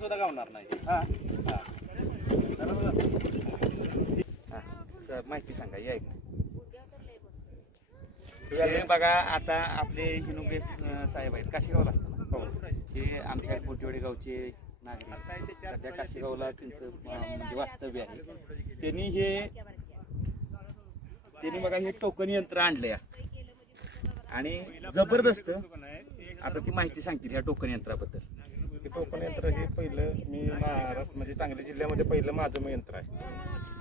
सुद्धा गावणार नाही. माहिती सांगा या बघा. आता आपले हिनुगेश साहेब आहेत काशीगावला असताना, ते आमच्या कोटीवाडी गावचे नागरिक, सध्या काशीगावला त्यांचं म्हणजे वास्तव्य आहे. त्यांनी बघा हे टोकन यंत्र आणले आणि जबरदस्त. आता ती माहिती सांगतील ह्या टोकन यंत्राबद्दल. हे टोकन यंत्र हे पहिलं मी महाराष्ट्र म्हणजे सांगली जिल्ह्यामध्ये पहिलं माझं यंत्र आहे.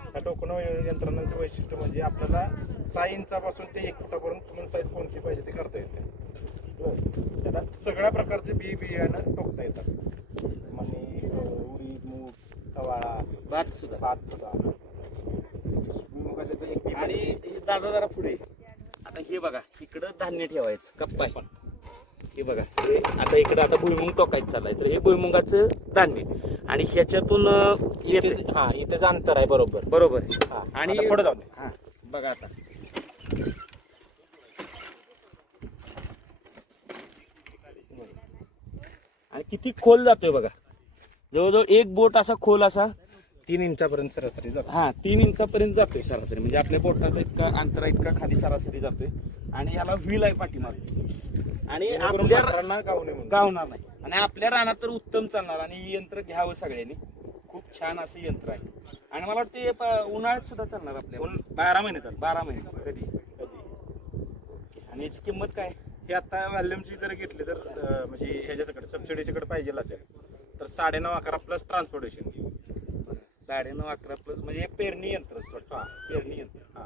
ह्या टोकन यंत्रणांचं वैशिष्ट्य म्हणजे आपल्याला 6 इंचापासून ते 1 फुटापर्यंत तुम्हाला साईज कोणती पाहिजे ते करता येते. त्याला सगळ्या प्रकारचे बियाणं टोकता येतात. मणी, उडीद, मूग, चवाळा, भात सुद्धा. आणि दादा जरा पुढे. आता हे बघा इकडं धान्य ठेवायचं कप्पा आहे. हे बघा आता इकडं आता भुईमुंग टोकायचं चाललाय, तर हे भुईमुंगाचं धान्य आणि ह्याच्यातून इथेच अंतर आहे. बरोबर. आणि पुढे जाऊ दे. बघा आता आणि किती खोल जातोय बघा. जवळजवळ एक बोट असा खोल असा 3 इंचापर्यंत सरासरी जातो. 3 इंचापर्यंत जातोय सरासरी. म्हणजे आपल्या बोटाचा इतका अंतरा इतका खाली सरासरी जातोय. आणि याला व्हील आहे पाठीमागे आणि आपल्या गावणार नाही. आणि आपल्या रानात तर उत्तम चालणार. आणि हे यंत्र घ्यावं सगळ्यांनी. खूप छान असं यंत्र आहे. आणि मला वाटतं उन्हाळ्यात सुद्धा चालणार आपल्या 12 महिने चालतं. 12 महिने कधी. आणि याची किंमत काय? हे आता व्हॅल्यूमची जर घेतली तर म्हणजे ह्याच्याकडे सबसिडीच्याकडे पाहिजे असेल तर 9.5-11 प्लस ट्रान्सपोर्टेशन. 9.5-11 प्लस म्हणजे पेरणी यंत्र. पेरणी यंत्र.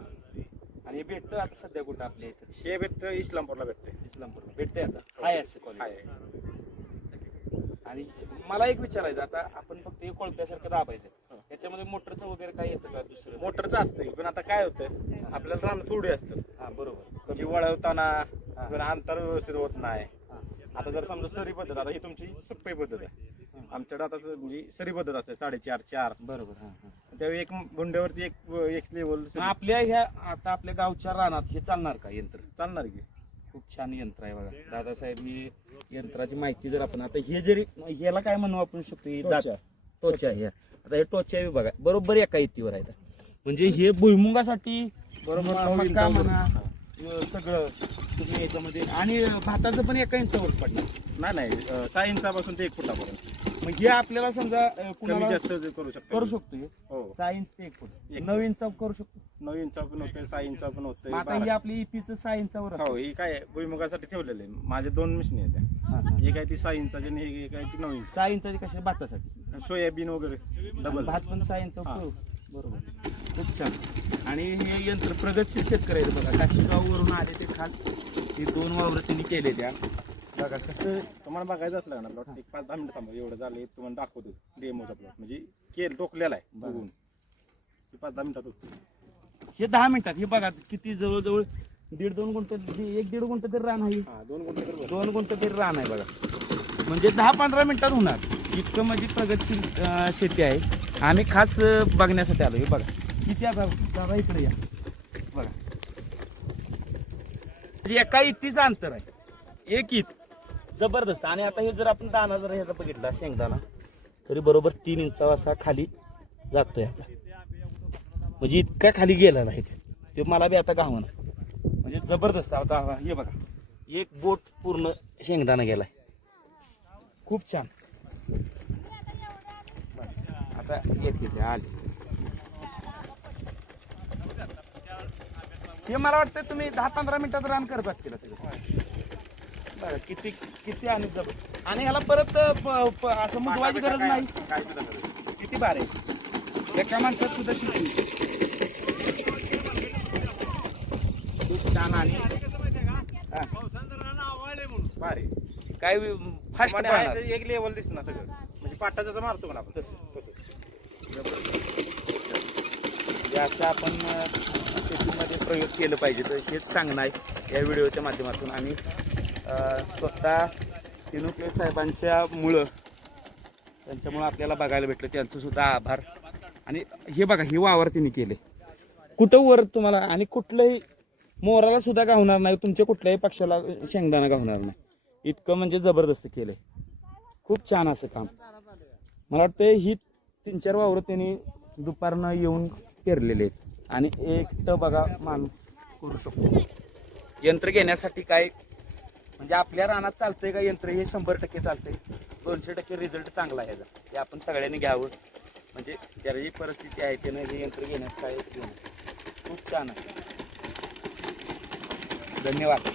आणि हे भेटतं आता सध्या कुठं आपल्या इथं? हे भेटतं इस्लामपूरला भेटते आता. हाय असं कॉलेज. आणि मला एक विचारायचं, आता आपण फक्त हे कोळप्यासारखं दाबायचं, याच्यामध्ये मोटरचं वगैरे काय येतं का दुसरं? मोटरचं असतं, पण आता काय होतं आपल्याला रान थोडी असतं. बरोबर. म्हणजे वळवताना अंतर व्यवस्थित होत नाही. आता जर समजा सरी पद्धत, आता ही तुमची सप्पई पद्धत आहे. आमच्याकडे आता म्हणजे सरी पद्धत असते 4.5-4. बरोबर. त्यावेळी एक गुंड्यावरती एक लेवल. आपल्या ह्या आता आपल्या गावच्या रानात हे चालणार का यंत्र? चालणार की. खूप छान यंत्र आहे बघा दादासाहेब. ही यंत्राची माहिती जर आपण आता हे जरी ह्याला काय म्हणू आपण शकतो, टोच्या. हे आता हे टोच्या बघा बरोबर एका इतीवर आहे. म्हणजे हे भुईमुगासाठी बरोबर का म्हणा सगळं तुम्ही याच्यामध्ये. आणि भाताचं पण एका इंचावर पडणार नाही. 6 इंचापासून ते 1 फुटापर्यंत. मग हे आपल्याला समजा कमी जास्त करू शकतो. हो. 6 इंच ते 1 फूट. 9 इंचा करू शकतो. 9 इंचा पण होते, 6 इंचा पण होते. आता ही आपली इतीचं 6 इंचावर. हो. ही काय भुईमुगासाठी ठेवलेले माझे 2 मशीन आहेत. एक आहे ती 6 इंचाची आणि एक आहे ती 9 इंच. 6 इंचाची कशी? भातासाठी सोयाबीन वगैरे डबल. भात पण 6 इंच. बरोबर. खूप छान. आणि हे यंत्र प्रगतशील शेतकरी आहेत बघा. काशीगाववरून आले ते खास. हे 2 वावर त्यांनी केले. त्या बघा कसं तुम्हाला बघायचं असलं ना प्लॉट 5-10 मिनिटं थांबा. एवढं झालं तुम्हाला दाखवतो डेमोचा प्लॉट. म्हणजे टोकलेला आहे बघून 5-10 मिनिटात होतो. हे 10 मिनिटात. हे बघा किती जवळजवळ 1.5-2 गुंठ 1-1.5 गुंठ तरी रान आहे. 2 गुंठ तरी रान आहे बघा. म्हणजे 10-15 मिनिटात होणार इतकं म्हणजे प्रगतशील शेती आहे. आम्ही खास बघण्यासाठी आलो. हे बघा किती दादा इकडे या बघा. एका इतीचं अंतर आहे. एक इत जबरदस्त. आणि आता हे जर आपण दाना जर ह्याचा बघितला शेंगदाणा तरी बरोबर 3 इंचा असा खाली जातोय. आता म्हणजे इतका खाली गेला नाही ते मला बी आता गावना. म्हणजे जबरदस्त. आता हे बघा एक बोट पूर्ण शेंगदाणा गेलाय. खूप छान. आता येते आले. हे मला वाटतं तुम्ही 10-15 मिनिटात रान करत असतील सगळं. किती किती आणि जबरदस्त. आणि ह्याला परत असं मुजवायची गरज नाही. किती भारी आहे. एका माणसात सुद्धा शिकू छान. आणि भारी काय फास्ट एक लेवल दिसणार सगळं. म्हणजे पाटा जसं मारतो म्हणा आपण तसं म्हणजे असं आपण शेतीमध्ये प्रयोग केलं पाहिजे तर हेच सांगणं आहे या व्हिडिओच्या माध्यमातून. आणि स्वतः तिनुके साहेबांच्या त्यांच्यामुळं आपल्याला बघायला भेटलं, त्यांचं सुद्धा आभार. आणि हे बघा हे वावर तिने केले कुठं वर तुम्हाला, आणि कुठलंही मोराला सुद्धा गावणार नाही, तुमच्या कुठल्याही पक्षाला शेंगदाणा गावणार नाही, इतकं म्हणजे जबरदस्त केलंय. खूप छान असं काम. मला वाटतं ही 3-4 वावरं त्यांनी दुपारनं येऊन पेरलेले आहेत. आणि एकटं बघा मान करू शकतो. यंत्र घेण्यासाठी काय म्हणजे आपल्या रानात चालतंय का यंत्र, हे 100% चालतंय. 200% रिझल्ट चांगला आहे ह्याचा. हे आपण सगळ्यांनी घ्यावं, म्हणजे ज्याला जी परिस्थिती आहे त्यानं हे यंत्र घेण्यास काय घेऊन खूप छान आहे. धन्यवाद.